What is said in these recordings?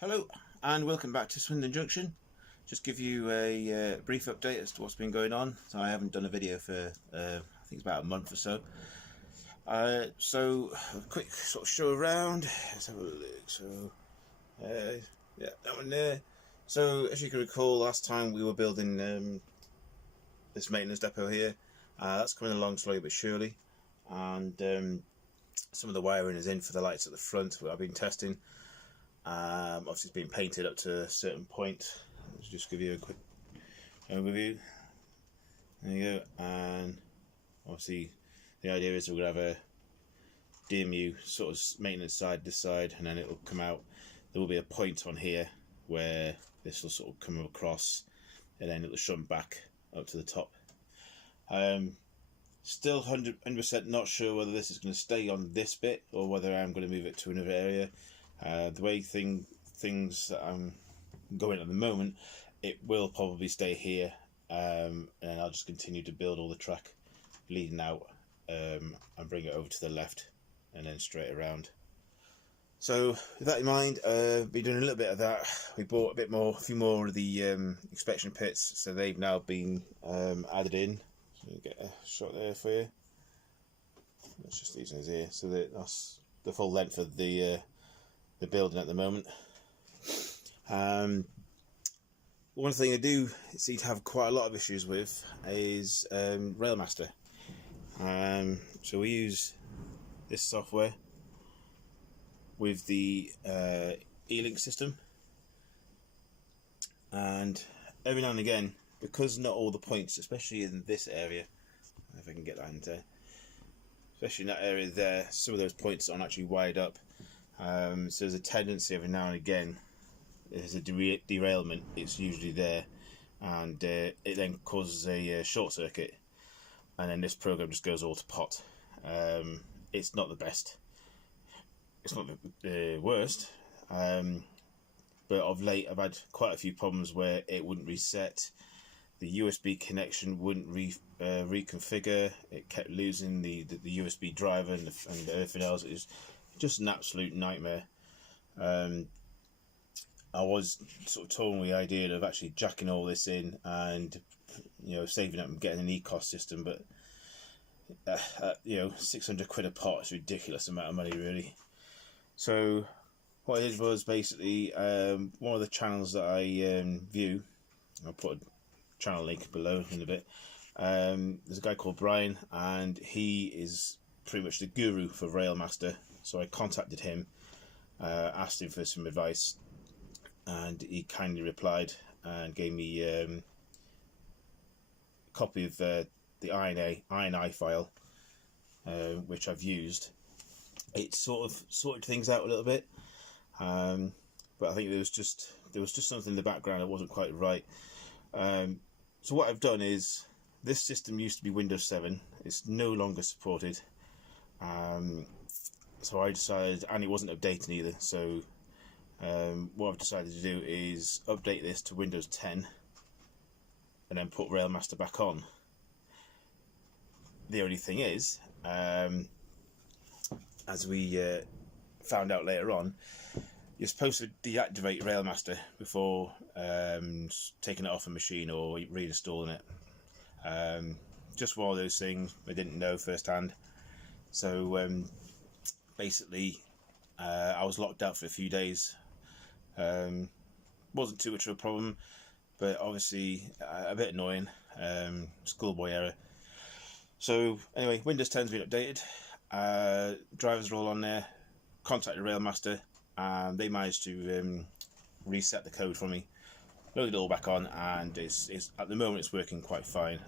Hello and welcome back to Swindon Junction. Just give you a brief update as to what's been going on. So I haven't done a video for I think it's about a month or so. So a quick sort of show around. Let's have a look. So yeah, that one there. So as you can recall, last time we were building this maintenance depot here. That's coming along slowly but surely, and some of the wiring is in for the lights at the front that I've been testing. Obviously it's been painted up to a certain point. Let's just give you a quick overview. There you go. And obviously the idea is we're going to have a DMU sort of maintenance side this side, and then it will come out. There will be a point on here where this will sort of come across, and then it will shunt back up to the top. Still 100% not sure whether this is going to stay on this bit or whether I'm going to move it to another area. The way things that I'm going at the moment, it will probably stay here, and I'll just continue to build all the track leading out, and bring it over to the left and then straight around. So with that in mind, been doing a little bit of that. We bought a few more of the inspection pits, so they've now been added in. So you get a shot there for you. That's just these ones here. So that's the full length of the building at the moment. One thing I do seem to have quite a lot of issues with is Railmaster. So we use this software with the E-Link system, and every now and again, because not all the points, especially in this area, if I can get that in there, especially in that area there, some of those points aren't actually wired up. So there's a tendency every now and again, there's a derailment, it's usually there, and it then causes a short circuit, and then this program just goes all to pot. It's not the best, it's not the worst, but of late I've had quite a few problems where it wouldn't reset, the USB connection wouldn't reconfigure, it kept losing the USB driver and everything else. It was just an absolute nightmare. I was sort of torn with the idea of actually jacking all this in and, you know, saving up and getting an ECOS system, but you know, 600 quid a pot is a ridiculous amount of money, really. So what I did was basically, one of the channels that I view, I'll put a channel link below in a bit. There's a guy called Brian, and he is pretty much the guru for Railmaster. So I contacted him, asked him for some advice, and he kindly replied and gave me a copy of the INI file, which I've used. It sort of sorted things out a little bit, but I think there was just something in the background that wasn't quite right. So what I've done is, this system used to be Windows 7. It's no longer supported. So I decided, and it wasn't updating either, so what I've decided to do is update this to Windows 10 and then put Railmaster back on. The only thing is, as we found out later on, you're supposed to deactivate Railmaster before taking it off a machine or reinstalling it. Just one of those things I didn't know firsthand. So basically, I was locked out for a few days. Wasn't too much of a problem, but obviously a bit annoying. Schoolboy error. So anyway, Windows 10's been updated. Drivers are all on there. Contacted Railmaster, and they managed to reset the code for me. Loaded it all back on, and it's at the moment it's working quite fine.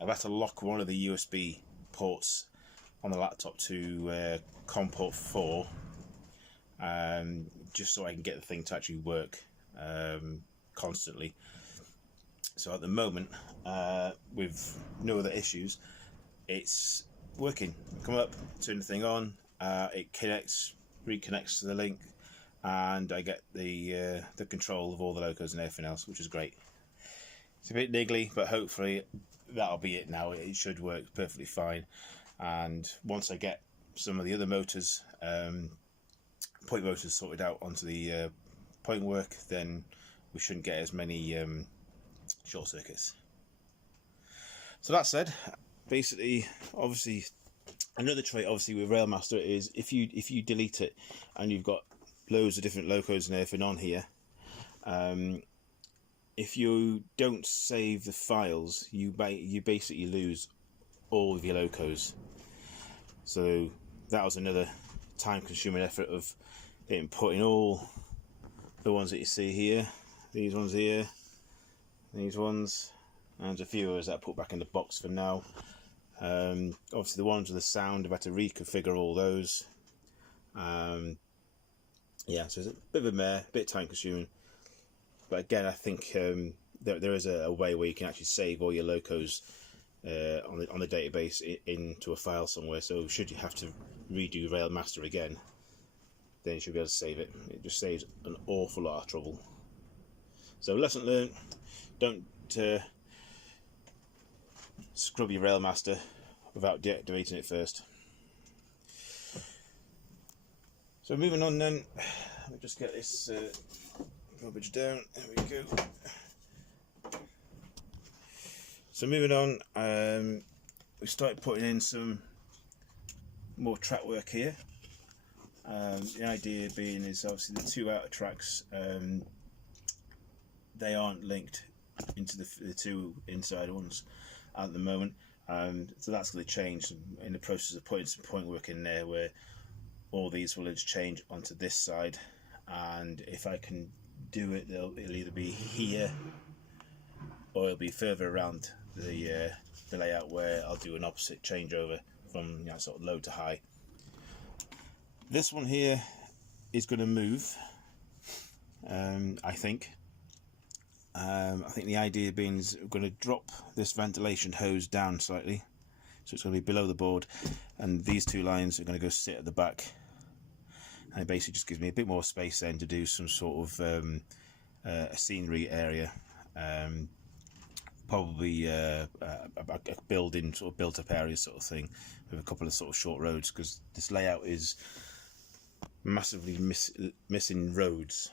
I've had to lock one of the USB ports on the laptop to COM port 4, just so I can get the thing to actually work constantly. So at the moment, with no other issues, it's working. Come up, turn the thing on, it reconnects to the link, and I get the control of all the locos and everything else, which is great. It's a bit niggly, but hopefully that'll be it now. It should work perfectly fine, and once I get some of the other motors, point motors sorted out onto the point work, then we shouldn't get as many short circuits. So that said, basically, obviously, another trait obviously with Railmaster is if you delete it and you've got loads of different locos and everything on here, if you don't save the files, you basically lose all of your locos. So that was another time-consuming effort of inputting all the ones that you see here, these ones here, these ones, and a few others that I put back in the box for now. Obviously the ones with the sound, I've had to reconfigure all those. Yeah, so it's a bit of a mare, a bit time consuming, but again I think there is a way where you can actually save all your locos on the database into a file somewhere. So should you have to redo Railmaster again, then you should be able to save it. It just saves an awful lot of trouble. So lesson learned, don't scrub your Railmaster without deactivating it first. So moving on then, let me just get this rubbish down, there we go. So moving on, we started putting in some more track work here. The idea being is obviously the two outer tracks, they aren't linked into the two inside ones at the moment, so that's going to change. In the process of putting some point work in there where all these will interchange onto this side, and if I can do it, it'll either be here or it'll be further around the layout where I'll do an opposite changeover from, you know, sort of low to high. This one here is going to move, I think. I think the idea being is we're going to drop this ventilation hose down slightly, so it's going to be below the board, and these two lines are going to go sit at the back, and it basically just gives me a bit more space then to do some sort of a scenery area, probably a building, sort of built up area sort of thing, with a couple of sort of short roads, because this layout is massively missing roads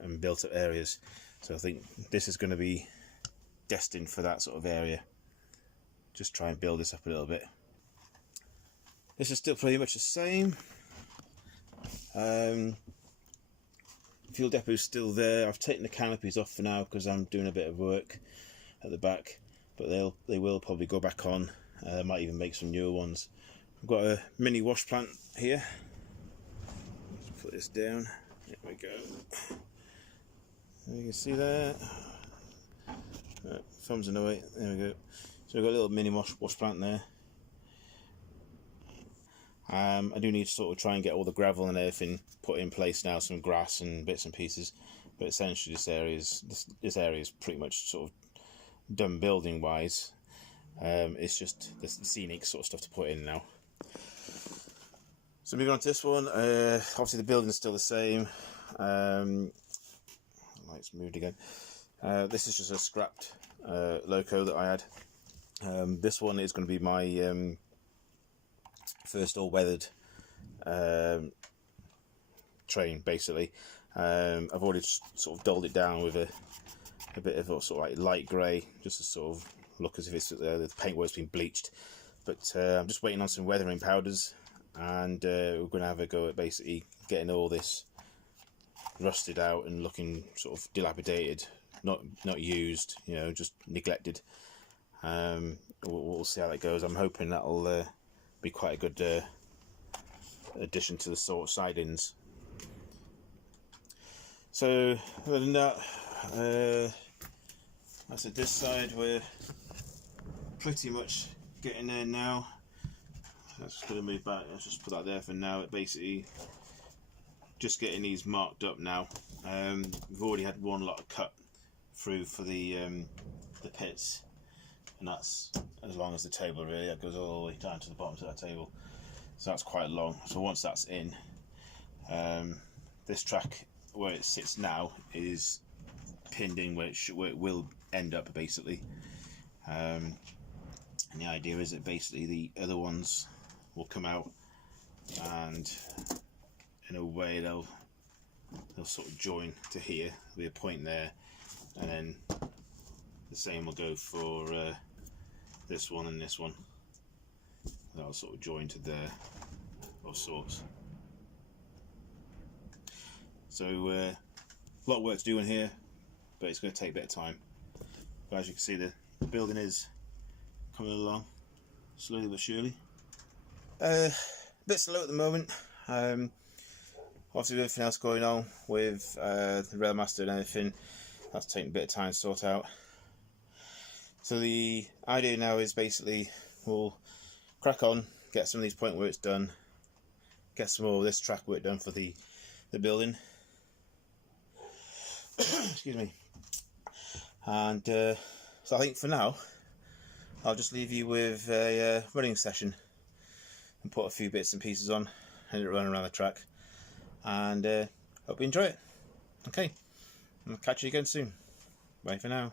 and built up areas. So I think this is going to be destined for that sort of area. Just try and build this up a little bit. This is still pretty much the same. Fuel depot is still there. I've taken the canopies off for now because I'm doing a bit of work at the back, but they will probably go back on. Might even make some newer ones. I've got a mini wash plant here. Let's put this down. There we go. You can see there. Thumbs in the way. There we go. So we've got a little mini wash plant there. I do need to sort of try and get all the gravel and everything put in place now, some grass and bits and pieces. But essentially, this area is pretty much sort of done building wise. It's just the scenic sort of stuff to put in now. So moving on to this one. Obviously, the building's still the same. It's moved again. This is just a scrapped loco that I had. This one is going to be my first all-weathered train, basically. I've already sort of dulled it down with a bit of a sort of like light grey, just to sort of look as if it's the paintwork's been bleached. But I'm just waiting on some weathering powders, and we're going to have a go at basically getting all this rusted out and looking sort of dilapidated, not used, you know, just neglected. We'll see how that goes. I'm hoping that'll be quite a good addition to the sort of sidings. So other than that, I said this side we're pretty much getting there now. That's going to move back. Let's just put that there for now. It basically just getting these marked up now. We've already had one lot of cut through for the pits, and that's as long as the table really. That goes all the way down to the bottom of that table, so that's quite long. So once that's in, this track where it sits now is pinned in where it will end up basically. And the idea is that basically the other ones will come out, and in a way they'll they'll sort of join to here. There'll be a point there, and then the same will go for this one and this one. That'll sort of join to there of sorts. So a lot of work to do in here, but it's going to take a bit of time. But as you can see, the building is coming along slowly but surely. A bit slow at the moment. Obviously with everything else going on with the Railmaster and everything, that's taking a bit of time to sort out. So the idea now is basically we'll crack on, get some of these point works done, get some more of this track work done for the building. Excuse me. And so I think for now I'll just leave you with a running session and put a few bits and pieces on and run around the track, and hope you enjoy it. Okay, I'll catch you again soon. Bye for now.